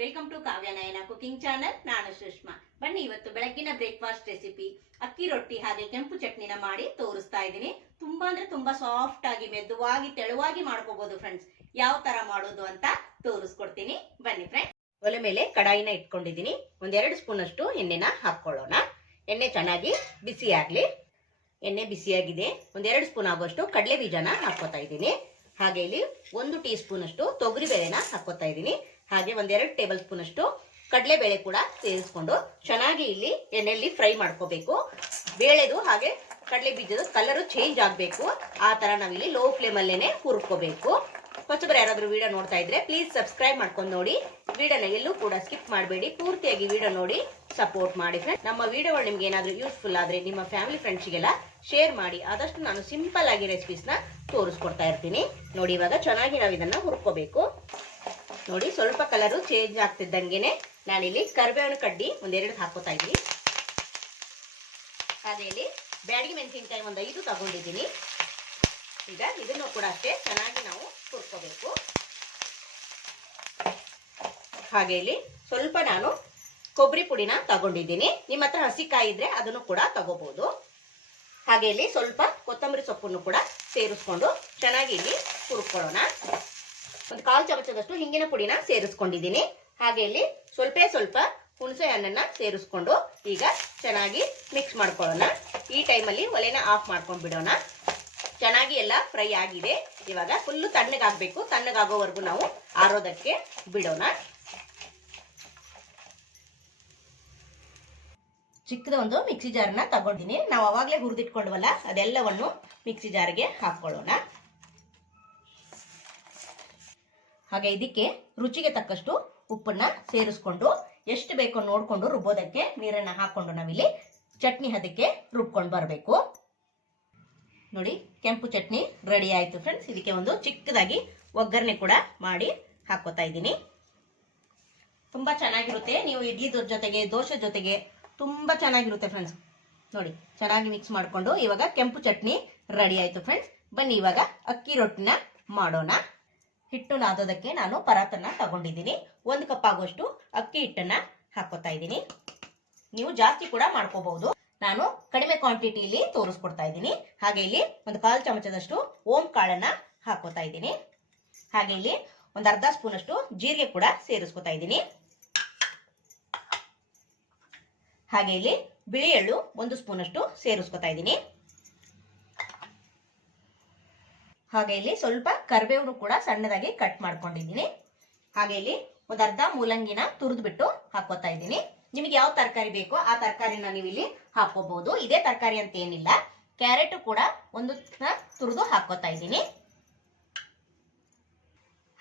Welcome to Kavyanayana cooking channel ನಾನು ಸುಷ್ಮಾ. ಬನ್ನಿ, ಇವತ್ತು ಬೆಳಗ್ಗಿನ ಬ್ರೇಕ್ಫಾಸ್ಟ್ ರೆಸಿಪಿ ಅಕ್ಕಿ ರೊಟ್ಟಿ ಹಾಗೆ ಕೆಂಪು ಚಟ್ನಿನ ಮಾಡಿ ತೋರಿಸ್ತಾ ಇದ್ದೀನಿ. ತುಂಬಾ ಅಂದ್ರೆ ತುಂಬಾ ಸಾಫ್ಟ್ ಆಗಿ, ಮೆದುವಾಗಿ, ತೆಳುವಾಗಿ ಮಾಡ್ಕೋಬಹುದು ಫ್ರೆಂಡ್ಸ್ ಯಾವ ತರ ಮಾಡೋದು ಅಂತ ತೋರಿಸ್ಕೊಡ್ತೀನಿ. ಬನ್ನಿ ಫ್ರೆಂಡ್ಸ್ ಒಲೆ ಮೇಲೆ ಕಡಾಯಿನ ಇಟ್ಕೊಂಡಿದ್ದೀನಿ. ಒಂದೆರಡು ಸ್ಪೂನ್ ಅಷ್ಟು ಎಣ್ಣೆನ ಹಾಕೊಳ್ಳೋಣ ಎಣ್ಣೆ ಚೆನ್ನಾಗಿ ಬಿಸಿ ಆಗ್ಲಿ. ಎಣ್ಣೆ ಬಿಸಿಯಾಗಿದೆ. ಒಂದೆರಡು ಸ್ಪೂನ್ ಆಗುವಷ್ಟು ಕಡಲೆ ಬೀಜನ ಹಾಕೋತಾ ಇದ್ದೀನಿ. ಹಾಗೆ ಇಲ್ಲಿ ಒಂದು ಟೀ ಸ್ಪೂನ್ ಅಷ್ಟು ತೊಗರಿ ಬೇಳೆನ ಹಾಕೋತಾ ಇದ್ದೀನಿ. ಹಾಗೆ ಒಂದೆರಡು ಟೇಬಲ್ ಸ್ಪೂನ್ ಅಷ್ಟು ಕಡಲೆಬೇಳೆ ಕೂಡ ಸೇರಿಸ್ಕೊಂಡು ಚೆನ್ನಾಗಿ ಇಲ್ಲಿ ಎಣ್ಣೆಯಲ್ಲಿ ಫ್ರೈ ಮಾಡ್ಕೋಬೇಕು. ಬೇಳೆದು ಹಾಗೆ ಕಡಲೆ ಬೀಜದ ಕಲರು ಚೇಂಜ್ ಆಗಬೇಕು. ಆ ತರ ನಾವಿಲ್ಲಿ ಲೋ ಫ್ಲೇಮಲ್ಲೇನೆ ಹುರ್ಕೋಬೇಕು. ಹೊಸಬ್ರು ಯಾರಾದ್ರೂ ವಿಡಿಯೋ ನೋಡ್ತಾ ಇದ್ರೆ ಪ್ಲೀಸ್ ಸಬ್ಸ್ಕ್ರೈಬ್ ಮಾಡ್ಕೊಂಡು ನೋಡಿ. ವಿಡಿಯೋನ ಎಲ್ಲೂ ಕೂಡ ಸ್ಕಿಪ್ ಮಾಡಬೇಡಿ. ಪೂರ್ತಿಯಾಗಿ ವಿಡಿಯೋ ನೋಡಿ ಸಪೋರ್ಟ್ ಮಾಡಿ ಫ್ರೆಂಡ್ ನಮ್ಮ ವಿಡಿಯೋಗಳು ನಿಮ್ಗೆ ಏನಾದ್ರೂ ಯೂಸ್ಫುಲ್ ಆದ್ರೆ ನಿಮ್ಮ ಫ್ಯಾಮಿಲಿ ಫ್ರೆಂಡ್ಸಿಗೆಲ್ಲ ಶೇರ್ ಮಾಡಿ. ಆದಷ್ಟು ನಾನು ಸಿಂಪಲ್ ಆಗಿ ರೆಸಿಪೀಸ್ನ ತೋರಿಸ್ಕೊಡ್ತಾ ಇರ್ತೀನಿ. ನೋಡಿ ಇವಾಗ ಚೆನ್ನಾಗಿ ನಾವು ಇದನ್ನ ಹುರ್ಕೋಬೇಕು. ನೋಡಿ, ಸ್ವಲ್ಪ ಕಲರು ಚೇಂಜ್ ಆಗ್ತಿದ್ದಂಗೆನೆ ನಾನಿಲ್ಲಿ ಕರಿಬೇವಿನ ಕಡ್ಡಿ ಒಂದೆರಡು ಹಾಕೋತಾ ಇದ್ದೀನಿ. ಇಲ್ಲಿ ಬ್ಯಾಡಗಿ ಮೆಣಸಿನ್ಕಾಯಿ ಒಂದು ಐದು ತಗೊಂಡಿದ್ದೀನಿ. ಈಗ ಇದನ್ನು ಕೂಡ ಅಷ್ಟೇ ಚೆನ್ನಾಗಿ ನಾವು ಹುರ್ಕೋಬೇಕು. ಹಾಗೆ ಇಲ್ಲಿ ಸ್ವಲ್ಪ ನಾನು ಕೊಬ್ಬರಿ ಪುಡಿನ ತಗೊಂಡಿದ್ದೀನಿ. ನಿಮ್ಮ ಹತ್ರ ಹಸಿಕಾಯಿ ಇದ್ರೆ ಅದನ್ನು ಕೂಡ ತಗೋಬಹುದು ಹಾಗೆ ಇಲ್ಲಿ ಸ್ವಲ್ಪ ಕೊತ್ತಂಬರಿ ಸೊಪ್ಪನ್ನು ಕೂಡ ಸೇರಿಸ್ಕೊಂಡು ಚೆನ್ನಾಗಿ ಇಲ್ಲಿ ಹುರ್ಕೊಳ್ಳೋಣ. ಒಂದು ಕಾಲು ಚಮಚದಷ್ಟು ಹಿಂಗಿನ ಪುಡಿನ ಸೇರಿಸ್ಕೊಂಡಿದ್ದೀನಿ. ಹಾಗೆ ಇಲ್ಲಿ ಸ್ವಲ್ಪ ಸ್ವಲ್ಪ ಹುಣಸೆ ಹಣ್ಣನ್ನ ಸೇರಿಸ್ಕೊಂಡು ಈಗ ಚೆನ್ನಾಗಿ ಮಿಕ್ಸ್ ಮಾಡ್ಕೊಳ್ಳೋಣ. ಈ ಟೈಮಲ್ಲಿ ಒಲೆನ ಆಫ್ ಮಾಡ್ಕೊಂಡು ಬಿಡೋಣ. ಚೆನ್ನಾಗಿ ಎಲ್ಲ ಫ್ರೈ ಆಗಿದೆ. ಇವಾಗ ಫುಲ್ಲು ತಣ್ಣಗಾಗಬೇಕು. ತಣ್ಣಗಾಗೋವರೆಗೂ ನಾವು ಆರೋದಕ್ಕೆ ಬಿಡೋಣ. ಚಿಕ್ಕದ ಒಂದು ಮಿಕ್ಸಿ ಜಾರನ್ನ ತಗೊಂಡಿನಿ ನಾವು ಅವಾಗಲೇ ಹುರಿದಿಟ್ಕೊಂಡ್ವಲ್ಲ, ಅದೆಲ್ಲವನ್ನು ಮಿಕ್ಸಿ ಜಾರ್ಗೆ ಹಾಕೊಳ್ಳೋಣ ಹಾಗೆ ಇದಕ್ಕೆ ರುಚಿಗೆ ತಕ್ಕಷ್ಟು ಉಪ್ಪನ್ನ ಸೇರಿಸ್ಕೊಂಡು ಎಷ್ಟು ಬೇಕೋ ನೋಡ್ಕೊಂಡು ರುಬ್ಬೋದಕ್ಕೆ ನೀರನ್ನ ಹಾಕೊಂಡು ನಾವಿಲ್ಲಿ ಚಟ್ನಿ ಅದಕ್ಕೆ ರುಬ್ಕೊಂಡು ಬರಬೇಕು. ನೋಡಿ, ಕೆಂಪು ಚಟ್ನಿ ರೆಡಿ ಆಯ್ತು ಫ್ರೆಂಡ್ಸ್ ಇದಕ್ಕೆ ಒಂದು ಚಿಕ್ಕದಾಗಿ ಒಗ್ಗರಣೆ ಕೂಡ ಮಾಡಿ ಹಾಕೋತಾ ಇದ್ದೀನಿ. ತುಂಬಾ ಚೆನ್ನಾಗಿರುತ್ತೆ. ನೀವು ಇಡ್ಲಿ ಜೊತೆಗೆ, ದೋಸೆ ಜೊತೆಗೆ ತುಂಬಾ ಚೆನ್ನಾಗಿರುತ್ತೆ ಫ್ರೆಂಡ್ಸ್ ನೋಡಿ, ಚೆನ್ನಾಗಿ ಮಿಕ್ಸ್ ಮಾಡಿಕೊಂಡು ಇವಾಗ ಕೆಂಪು ಚಟ್ನಿ ರೆಡಿ ಆಯ್ತು ಫ್ರೆಂಡ್ಸ್ ಬನ್ನಿ, ಇವಾಗ ಅಕ್ಕಿ ರೊಟ್ಟಿನ ಮಾಡೋಣ. ಹಿಟ್ಟು ನಾದೋದಕ್ಕೆ ನಾನು ಪರಾತನ್ನ ತಗೊಂಡಿದ್ದೀನಿ. ಒಂದು ಕಪ್ ಆಗುವಷ್ಟು ಅಕ್ಕಿ ಹಿಟ್ಟನ್ನ ಹಾಕೋತಾ ಇದ್ದೀನಿ. ನೀವು ಜಾಸ್ತಿ ಕೂಡ ಮಾಡ್ಕೋಬಹುದು. ನಾನು ಕಡಿಮೆ ಕ್ವಾಂಟಿಟಿಯಲ್ಲಿ ತೋರಿಸ್ಕೊಡ್ತಾ ಇದ್ದೀನಿ. ಹಾಗೆ ಇಲ್ಲಿ ಒಂದು ಕಾಲು ಚಮಚದಷ್ಟು ಓಂ ಕಾಳನ್ನ ಹಾಕೋತಾ ಇದ್ದೀನಿ. ಹಾಗೆ ಇಲ್ಲಿ ಒಂದು ಅರ್ಧ ಸ್ಪೂನ್ ಅಷ್ಟು ಜೀರಿಗೆ ಕೂಡ ಸೇರಿಸ್ಕೊತಾ ಇದ್ದೀನಿ. ಹಾಗೆ ಇಲ್ಲಿ ಬಿಳಿ ಎಳ್ಳು ಒಂದು ಸ್ಪೂನ್ ಅಷ್ಟು ಸೇರಿಸ್ಕೊತಾ ಇದ್ದೀನಿ. ಹಾಗೆ ಇಲ್ಲಿ ಸ್ವಲ್ಪ ಕರಿಬೇವು ಕೂಡ ಸಣ್ಣದಾಗಿ ಕಟ್ ಮಾಡ್ಕೊಂಡಿದ್ದೀನಿ. ಹಾಗೆ ಇಲ್ಲಿ ಒಂದು ಅರ್ಧ ಮೂಲಂಗಿನ ತುರಿದು ಬಿಟ್ಟು ಹಾಕೋತಾ ಇದ್ದೀನಿ. ನಿಮಗೆ ಯಾವ ತರಕಾರಿ ಬೇಕೋ ಆ ತರಕಾರಿನ ನೀವು ಇಲ್ಲಿ ಹಾಕೋಬಹುದು ಇದೇ ತರಕಾರಿ ಅಂತ ಏನಿಲ್ಲ. ಕ್ಯಾರೆಟ್ ಕೂಡ ಒಂದು ತುರಿದು ಹಾಕೋತಾ ಇದ್ದೀನಿ.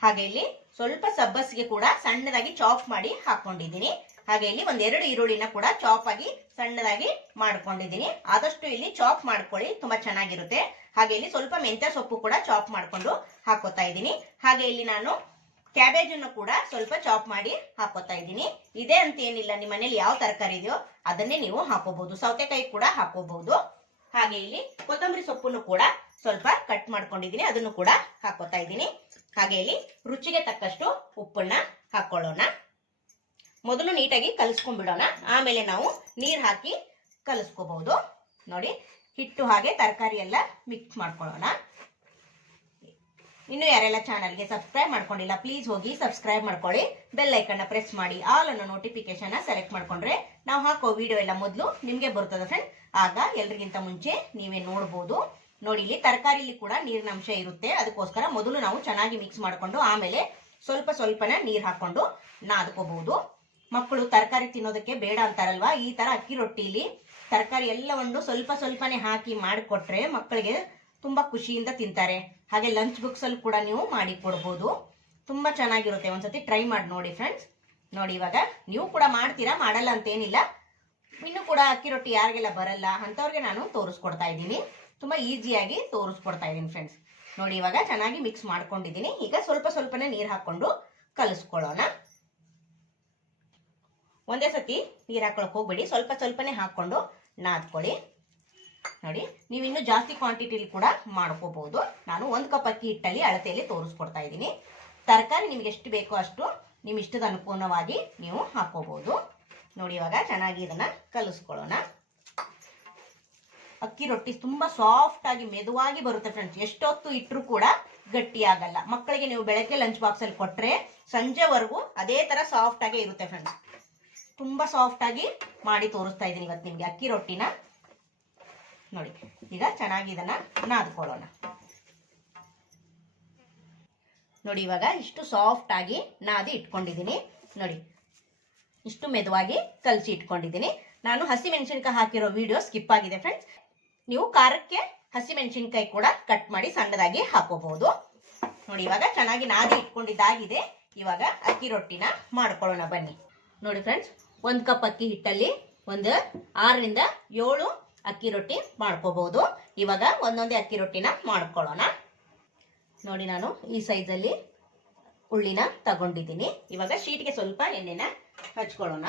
ಹಾಗೆ ಇಲ್ಲಿ ಸ್ವಲ್ಪ ಸಬ್ಬಸ್ಗೆ ಕೂಡ ಸಣ್ಣದಾಗಿ ಚಾಪ್ ಮಾಡಿ ಹಾಕೊಂಡಿದ್ದೀನಿ ಹಾಗೆ ಇಲ್ಲಿ ಒಂದೆರಡು ಈರುಳ್ಳಿನ ಕೂಡ ಚಾಪ್ ಆಗಿ ಸಣ್ಣದಾಗಿ ಮಾಡ್ಕೊಂಡಿದ್ದೀನಿ. ಆದಷ್ಟು ಇಲ್ಲಿ ಚಾಪ್ ಮಾಡ್ಕೊಳ್ಳಿ, ತುಂಬಾ ಚೆನ್ನಾಗಿರುತ್ತೆ. ಹಾಗೆ ಇಲ್ಲಿ ಸ್ವಲ್ಪ ಮೆಂತ್ಯ ಸೊಪ್ಪು ಕೂಡ ಚಾಪ್ ಮಾಡ್ಕೊಂಡು ಹಾಕೋತಾ ಇದ್ದೀನಿ. ಹಾಗೆ ಇಲ್ಲಿ ನಾನು ಕ್ಯಾಬೇಜ್ ಅನ್ನು ಕೂಡ ಸ್ವಲ್ಪ ಚಾಪ್ ಮಾಡಿ ಹಾಕೋತಾ ಇದ್ದೀನಿ. ಇದೇ ಅಂತ ಏನಿಲ್ಲ, ನಿಮ್ಮ ಮನೇಲಿ ಯಾವ ತರಕಾರಿ ಇದೆಯೋ ಅದನ್ನೇ ನೀವು ಹಾಕೋಬಹುದು. ಸೌತೆಕಾಯಿ ಕೂಡ ಹಾಕೋಬಹುದು. ಹಾಗೆ ಇಲ್ಲಿ ಕೊತ್ತಂಬರಿ ಸೊಪ್ಪನ್ನು ಕೂಡ ಸ್ವಲ್ಪ ಕಟ್ ಮಾಡ್ಕೊಂಡಿದ್ದೀನಿ. ಅದನ್ನು ಕೂಡ ಹಾಕೋತಾ ಇದ್ದೀನಿ. ಹಾಗೆ ಇಲ್ಲಿ ರುಚಿಗೆ ತಕ್ಕಷ್ಟು ಉಪ್ಪನ್ನ ಹಾಕೊಳ್ಳೋಣ. ಮೊದಲು ನೀಟಾಗಿ ಕಲಿಸ್ಕೊಂಡ್ಬಿಡೋಣ. ಆಮೇಲೆ ನಾವು ನೀರ್ ಹಾಕಿ ಕಲಸ್ಕೋಬಹುದು. ನೋಡಿ ಹಿಟ್ಟು ಹಾಗೆ ತರಕಾರಿ ಎಲ್ಲ ಮಿಕ್ಸ್ ಮಾಡ್ಕೊಳ್ಳೋಣ. ಇನ್ನು ಯಾರೆಲ್ಲ ಚಾನಲ್ಗೆ ಸಬ್ಸ್ಕ್ರೈಬ್ ಮಾಡ್ಕೊಂಡಿಲ್ಲ ಪ್ಲೀಸ್ ಹೋಗಿ ಸಬ್ಸ್ಕ್ರೈಬ್ ಮಾಡ್ಕೊಳ್ಳಿ. ಬೆಲ್ ಐಕನ್ನ ಪ್ರೆಸ್ ಮಾಡಿ ಆಲ್ ಅನ್ನೋ ನೋಟಿಫಿಕೇಶನ್ ಸೆಲೆಕ್ಟ್ ಮಾಡ್ಕೊಂಡ್ರೆ ನಾವು ಹಾಕೋ ವಿಡಿಯೋ ಎಲ್ಲ ಮೊದಲು ನಿಮ್ಗೆ ಬರ್ತದೆ ಫ್ರೆಂಡ್ ಆಗ ಎಲ್ರಿಗಿಂತ ಮುಂಚೆ ನೀವೇ ನೋಡ್ಬೋದು. ನೋಡಿ, ಇಲ್ಲಿ ತರಕಾರಿಲಿ ಕೂಡ ನೀರಿನ ಅಂಶ ಇರುತ್ತೆ. ಅದಕ್ಕೋಸ್ಕರ ಮೊದಲು ನಾವು ಚೆನ್ನಾಗಿ ಮಿಕ್ಸ್ ಮಾಡ್ಕೊಂಡು ಆಮೇಲೆ ಸ್ವಲ್ಪ ಸ್ವಲ್ಪನ ನೀರು ಹಾಕೊಂಡು ನಾದ್ಕೋಬಹುದು ಮಕ್ಕಳು ತರಕಾರಿ ತಿನ್ನೋದಕ್ಕೆ ಬೇಡ ಅಂತಾರಲ್ವಾ? ಈ ತರ ಅಕ್ಕಿ ರೊಟ್ಟಿಲಿ ತರಕಾರಿ ಎಲ್ಲವನ್ನು ಸ್ವಲ್ಪ ಸ್ವಲ್ಪನೇ ಹಾಕಿ ಮಾಡಿಕೊಟ್ರೆ ಮಕ್ಕಳಿಗೆ ತುಂಬ ಖುಷಿಯಿಂದ ತಿಂತಾರೆ. ಹಾಗೆ ಲಂಚ್ ಬಾಕ್ಸ್ ಅಲ್ಲಿ ಕೂಡ ನೀವು ಮಾಡಿ ಕೊಡ್ಬೋದು. ತುಂಬ ಚೆನ್ನಾಗಿರುತ್ತೆ ಒಂದ್ಸತಿ ಟ್ರೈ ಮಾಡಿ ನೋಡಿ ಫ್ರೆಂಡ್ಸ್ ನೋಡಿ ಇವಾಗ ನೀವು ಕೂಡ ಮಾಡ್ತೀರಾ, ಮಾಡಲ್ಲ ಅಂತ ಏನಿಲ್ಲ ಇನ್ನು ಕೂಡ ಅಕ್ಕಿ ರೊಟ್ಟಿ ಯಾರಿಗೆಲ್ಲ ಬರಲ್ಲ ಅಂಥವ್ರಿಗೆ ನಾನು ತೋರಿಸ್ಕೊಡ್ತಾ ಇದ್ದೀನಿ. ತುಂಬ ಈಸಿಯಾಗಿ ತೋರಿಸ್ಕೊಡ್ತಾ ಇದ್ದೀನಿ ಫ್ರೆಂಡ್ಸ್ ನೋಡಿ ಇವಾಗ ಚೆನ್ನಾಗಿ ಮಿಕ್ಸ್ ಮಾಡ್ಕೊಂಡಿದ್ದೀನಿ. ಈಗ ಸ್ವಲ್ಪ ಸ್ವಲ್ಪನೇ ನೀರು ಹಾಕ್ಕೊಂಡು ಕಲಿಸ್ಕೊಳ್ಳೋಣ. ಒಂದೇ ಸತಿ ನೀರು ಹಾಕೊಳಕ್ ಹೋಗ್ಬೇಡಿ. ಸ್ವಲ್ಪ ಸ್ವಲ್ಪನೇ ಹಾಕೊಂಡು ನಾದ್ಕೊಳ್ಳಿ. ನೋಡಿ ನೀವು ಇನ್ನು ಜಾಸ್ತಿ ಕ್ವಾಂಟಿಟಿಲಿ ಕೂಡ ಮಾಡ್ಕೋಬಹುದು. ನಾನು ಒಂದು ಕಪ್ ಅಕ್ಕಿ ಹಿಟ್ಟಲ್ಲಿ ಅಳತೆಯಲ್ಲಿ ತೋರಿಸ್ಕೊಡ್ತಾ ಇದ್ದೀನಿ. ತರಕಾರಿ ನಿಮ್ಗೆ ಎಷ್ಟು ಬೇಕೋ ಅಷ್ಟು ನಿಮ್ಮ ಇಷ್ಟದ ಅನುಕೂಲವಾಗಿ ನೀವು ಹಾಕೋಬಹುದು ನೋಡಿ, ಇವಾಗ ಚೆನ್ನಾಗಿ ಇದನ್ನ ಕಲಿಸ್ಕೊಳ್ಳೋಣ. ಅಕ್ಕಿ ರೊಟ್ಟಿ ತುಂಬಾ ಸಾಫ್ಟ್ ಆಗಿ ಮೆದುವಾಗಿ ಬರುತ್ತೆ ಫ್ರೆಂಡ್ಸ್ ಎಷ್ಟೊತ್ತು ಇಟ್ಟರು ಕೂಡ ಗಟ್ಟಿ ಆಗಲ್ಲ. ಮಕ್ಕಳಿಗೆ ನೀವು ಬೆಳಗ್ಗೆ ಲಂಚ್ ಬಾಕ್ಸ್ ಅಲ್ಲಿ ಕೊಟ್ರೆ ಸಂಜೆವರೆಗೂ ಅದೇ ತರ ಸಾಫ್ಟ್ ಆಗೇ ಇರುತ್ತೆ ಫ್ರೆಂಡ್ಸ್ ತುಂಬಾ ಸಾಫ್ಟ್ ಆಗಿ ಮಾಡಿ ತೋರಿಸ್ತಾ ಇದ್ದೀನಿ ಇವತ್ತು ನಿಮ್ಗೆ ಅಕ್ಕಿ ರೊಟ್ಟಿನ. ನೋಡಿ, ಈಗ ಚೆನ್ನಾಗಿ ಇದನ್ನ ನಾದ್ಕೊಳ್ಳೋಣ. ನೋಡಿ, ಇವಾಗ ಇಷ್ಟು ಸಾಫ್ಟ್ ಆಗಿ ನಾದಿ ಇಟ್ಕೊಂಡಿದ್ದೀನಿ. ನೋಡಿ, ಇಷ್ಟು ಮೆದುವಾಗಿ ಕಲಸಿ ಇಟ್ಕೊಂಡಿದ್ದೀನಿ. ನಾನು ಹಸಿ ಮೆಣಸಿನ್ಕಾಯಿ ಹಾಕಿರೋ ವಿಡಿಯೋ ಸ್ಕಿಪ್ ಆಗಿದೆ ಫ್ರೆಂಡ್ಸ್ ನೀವು ಖಾರಕ್ಕೆ ಹಸಿ ಮೆಣಸಿನ್ಕಾಯಿ ಕೂಡ ಕಟ್ ಮಾಡಿ ಸಣ್ಣದಾಗಿ ಹಾಕೋಬಹುದು. ನೋಡಿ, ಇವಾಗ ಚೆನ್ನಾಗಿ ನಾದಿ ಇಟ್ಕೊಂಡಿದ್ದಾಗಿದೆ. ಇವಾಗ ಅಕ್ಕಿ ರೊಟ್ಟಿನ ಮಾಡ್ಕೊಳ್ಳೋಣ ಬನ್ನಿ. ನೋಡಿ ಫ್ರೆಂಡ್ಸ್ ಒಂದು ಕಪ್ ಅಕ್ಕಿ ಹಿಟ್ಟಲ್ಲಿ ಒಂದು ಆರರಿಂದ ಏಳು ಅಕ್ಕಿ ರೊಟ್ಟಿ ಮಾಡ್ಕೋಬಹುದು. ಇವಾಗ ಒಂದೊಂದೇ ಅಕ್ಕಿ ರೊಟ್ಟಿನ ಮಾಡ್ಕೊಳ್ಳೋಣ. ನೋಡಿ ನಾನು ಈ ಸೈಜಲ್ಲಿ ಉಳ್ಳಿನ ತಗೊಂಡಿದ್ದೀನಿ. ಇವಾಗ ಶೀಟ್ಗೆ ಸ್ವಲ್ಪ ಎಣ್ಣೆನ ಹಚ್ಕೊಳ್ಳೋಣ.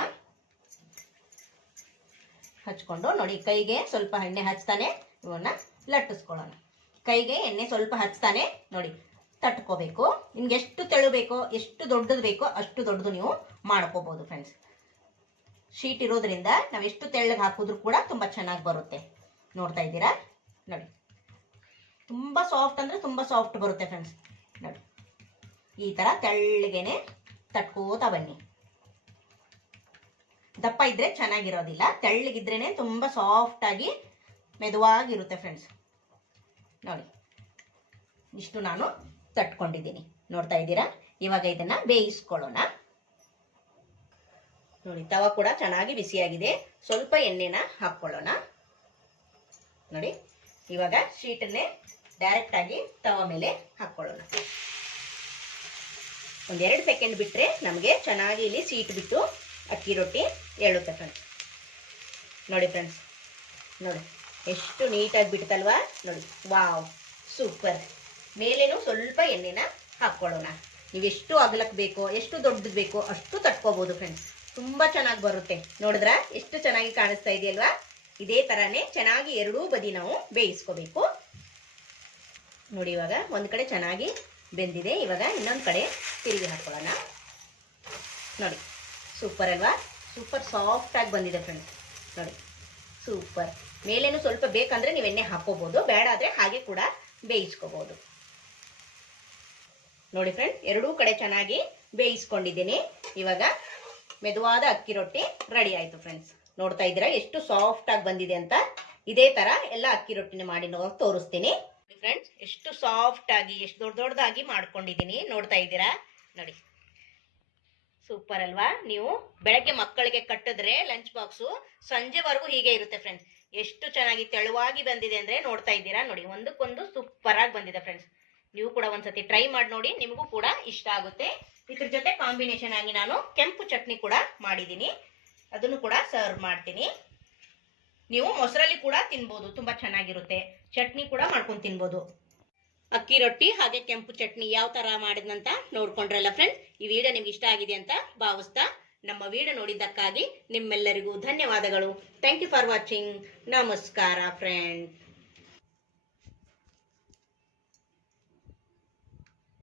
ಹಚ್ಕೊಂಡು ನೋಡಿ, ಕೈಗೆ ಸ್ವಲ್ಪ ಎಣ್ಣೆ ಹಚ್ತಾನೆ ಇವನ್ನ ಲಟ್ಟಿಸ್ಕೊಳ್ಳೋಣ. ಕೈಗೆ ಎಣ್ಣೆ ಸ್ವಲ್ಪ ಹಚ್ತಾನೆ, ನೋಡಿ, ತಟ್ಕೋಬೇಕು. ನಿಮ್ಗೆ ಎಷ್ಟು ತೆಳು ಬೇಕೋ ಎಷ್ಟು ದೊಡ್ಡದು ಬೇಕೋ ಅಷ್ಟು ದೊಡ್ಡದು ನೀವು ಮಾಡ್ಕೋಬಹುದು ಫ್ರೆಂಡ್ಸ್ ಶೀಟ್ ಇರೋದ್ರಿಂದ ನಾವು ಎಷ್ಟು ತೆಳ್ಳಗೆ ಹಾಕಿದ್ರು ಕೂಡ ತುಂಬ ಚೆನ್ನಾಗಿ ಬರುತ್ತೆ. ನೋಡ್ತಾ ಇದ್ದೀರಾ? ನೋಡಿ. ತುಂಬ ಸಾಫ್ಟ್ ಅಂದರೆ ತುಂಬ ಸಾಫ್ಟ್ ಬರುತ್ತೆ ಫ್ರೆಂಡ್ಸ್ ನೋಡಿ. ಈ ಥರ ತೆಳ್ಳಗೇನೆ ತಟ್ಕೋತಾ ಬನ್ನಿ. ದಪ್ಪ ಇದ್ರೆ ಚೆನ್ನಾಗಿರೋದಿಲ್ಲ. ತೆಳ್ಳಗಿದ್ರೇ ತುಂಬ ಸಾಫ್ಟಾಗಿ ಮೆದುವಾಗಿರುತ್ತೆ ಫ್ರೆಂಡ್ಸ್ ನೋಡಿ. ಇಷ್ಟು ನಾನು ತಟ್ಕೊಂಡಿದ್ದೀನಿ. ನೋಡ್ತಾ ಇದ್ದೀರಾ? ಇವಾಗ ಇದನ್ನು ಬೇಯಿಸ್ಕೊಳ್ಳೋಣ. ನೋಡಿ, ತವ ಕೂಡ ಚೆನ್ನಾಗಿ ಬಿಸಿಯಾಗಿದೆ. ಸ್ವಲ್ಪ ಎಣ್ಣೆನ ಹಾಕ್ಕೊಳ್ಳೋಣ. ನೋಡಿ, ಇವಾಗ ಶೀಟನ್ನೇ ಡೈರೆಕ್ಟ್ ಆಗಿ ತವ ಮೇಲೆ ಹಾಕ್ಕೊಳ್ಳೋಣ. ಒಂದೆರಡು ಸೆಕೆಂಡ್ ಬಿಟ್ಟರೆ ನಮಗೆ ಚೆನ್ನಾಗಿ ಇಲ್ಲಿ ಸೀಟ್ ಬಿಟ್ಟು ಅಕ್ಕಿ ರೊಟ್ಟಿ ಏಳುತ್ತೆ ಫ್ರೆಂಡ್ಸ್ ನೋಡಿ ಫ್ರೆಂಡ್ಸ್ ನೋಡಿ, ಎಷ್ಟು ನೀಟಾಗಿ ಬಿಡ್ತಲ್ವಾ? ನೋಡಿ, ವಾವ್, ಸೂಪರ್. ಮೇಲೇನು ಸ್ವಲ್ಪ ಎಣ್ಣೆನ ಹಾಕ್ಕೊಳ್ಳೋಣ. ನೀವು ಎಷ್ಟು ಅಗಲಕ್ಕೆ ಬೇಕೋ, ಎಷ್ಟು ದೊಡ್ಡದು ಬೇಕೋ ಅಷ್ಟು ತಟ್ಕೋಬಹುದು ಫ್ರೆಂಡ್ಸ್ ತುಂಬಾ ಚೆನ್ನಾಗಿ ಬರುತ್ತೆ. ನೋಡಿದ್ರ? ಎಷ್ಟು ಚೆನ್ನಾಗಿ ಕಾಣಿಸ್ತಾ ಇದೆಯಲ್ವಾ? ಇದೇ ತರಾನೇ ಚೆನ್ನಾಗಿ ಎರಡೂ ಬದಿ ನಾವು ಬೇಯಿಸ್ಕೋಬೇಕು. ನೋಡಿ ಇವಾಗ ಒಂದ್ ಕಡೆ ಚೆನ್ನಾಗಿ ಬೆಂದಿದೆ. ಇವಾಗ ಇನ್ನೊಂದು ಕಡೆ ತಿರುಗಿ ಹಾಕೊಳ್ಳೋಣ. ನೋಡಿ, ಸೂಪರ್ ಅಲ್ವಾ? ಸೂಪರ್ ಸಾಫ್ಟ್ ಆಗಿ ಬಂದಿದೆ ಫ್ರೆಂಡ್ಸ್ ನೋಡಿ, ಸೂಪರ್. ಮೇಲೇನು ಸ್ವಲ್ಪ ಬೇಕಂದ್ರೆ ನೀವು ಎಣ್ಣೆ ಹಾಕೋಬಹುದು ಬೇಡ ಆದ್ರೆ ಹಾಗೆ ಕೂಡ ಬೇಯಿಸ್ಕೋಬಹುದು ನೋಡಿ ಫ್ರೆಂಡ್ ಎರಡೂ ಕಡೆ ಚೆನ್ನಾಗಿ ಬೇಯಿಸ್ಕೊಂಡಿದ್ದೀನಿ. ಇವಾಗ ಮೆದುವಾದ ಅಕ್ಕಿ ರೊಟ್ಟಿ ರೆಡಿ ಆಯ್ತು ಫ್ರೆಂಡ್ಸ್ ನೋಡ್ತಾ ಇದ್ದೀರಾ, ಎಷ್ಟು ಸಾಫ್ಟ್ ಆಗಿ ಬಂದಿದೆ ಅಂತ? ಇದೇ ತರ ಎಲ್ಲ ಅಕ್ಕಿ ರೊಟ್ಟಿನ ಮಾಡಿ ತೋರಿಸ್ತೀನಿ. ಫ್ರೆಂಡ್ಸ್ ಎಷ್ಟು ಸಾಫ್ಟ್ ಆಗಿ, ಎಷ್ಟು ದೊಡ್ಡ ದೊಡ್ಡದಾಗಿ ಮಾಡ್ಕೊಂಡಿದ್ದೀನಿ. ನೋಡ್ತಾ ಇದ್ದೀರಾ? ನೋಡಿ. ಸೂಪರ್ ಅಲ್ವಾ? ನೀವು ಬೆಳಗ್ಗೆ ಮಕ್ಕಳಿಗೆ ಕಟ್ಟಿದ್ರೆ ಲಂಚ್ ಬಾಕ್ಸು ಸಂಜೆವರೆಗೂ ಹೀಗೆ ಇರುತ್ತೆ ಫ್ರೆಂಡ್ಸ್ ಎಷ್ಟು ಚೆನ್ನಾಗಿ ತೆಳುವಾಗಿ ಬಂದಿದೆ ಅಂದ್ರೆ ನೋಡ್ತಾ ಇದ್ದೀರಾ? ನೋಡಿ, ಒಂದಕ್ಕೊಂದು ಸೂಪರ್ ಆಗಿ ಬಂದಿದೆ ಫ್ರೆಂಡ್ಸ್ ನೀವು ಕೂಡ ಒಂದ್ಸತಿ ಟ್ರೈ ಮಾಡಿ ನೋಡಿ, ನಿಮಗೂ ಕೂಡ ಇಷ್ಟ ಆಗುತ್ತೆ. ಇದ್ರ ಜೊತೆ ಕಾಂಬಿನೇಷನ್ ಆಗಿ ನಾನು ಕೆಂಪು ಚಟ್ನಿ ಕೂಡ ಮಾಡಿದ್ದೀನಿ. ಅದನ್ನು ಕೂಡ ಸರ್ವ್ ಮಾಡ್ತೀನಿ. ನೀವು ಮೊಸರಲ್ಲಿ ಕೂಡ ತಿನ್ಬೋದು, ತುಂಬಾ ಚೆನ್ನಾಗಿರುತ್ತೆ. ಚಟ್ನಿ ಕೂಡ ಮಾಡ್ಕೊಂಡು ತಿನ್ಬೋದು. ಅಕ್ಕಿ ರೊಟ್ಟಿ ಹಾಗೆ ಕೆಂಪು ಚಟ್ನಿ ಯಾವ ಥರ ಮಾಡಿದ್ನಂತ ನೋಡ್ಕೊಂಡ್ರಲ್ಲ ಫ್ರೆಂಡ್ಸ್ ಈ ವಿಡಿಯೋ ನಿಮ್ಗೆ ಇಷ್ಟ ಆಗಿದೆ ಅಂತ ಭಾವಿಸ್ತಾ ನಮ್ಮ ವಿಡಿಯೋ ನೋಡಿದ್ದಕ್ಕಾಗಿ ನಿಮ್ಮೆಲ್ಲರಿಗೂ ಧನ್ಯವಾದಗಳು. ಥ್ಯಾಂಕ್ ಯು ಫಾರ್ ವಾಚಿಂಗ್ ನಮಸ್ಕಾರ ಫ್ರೆಂಡ್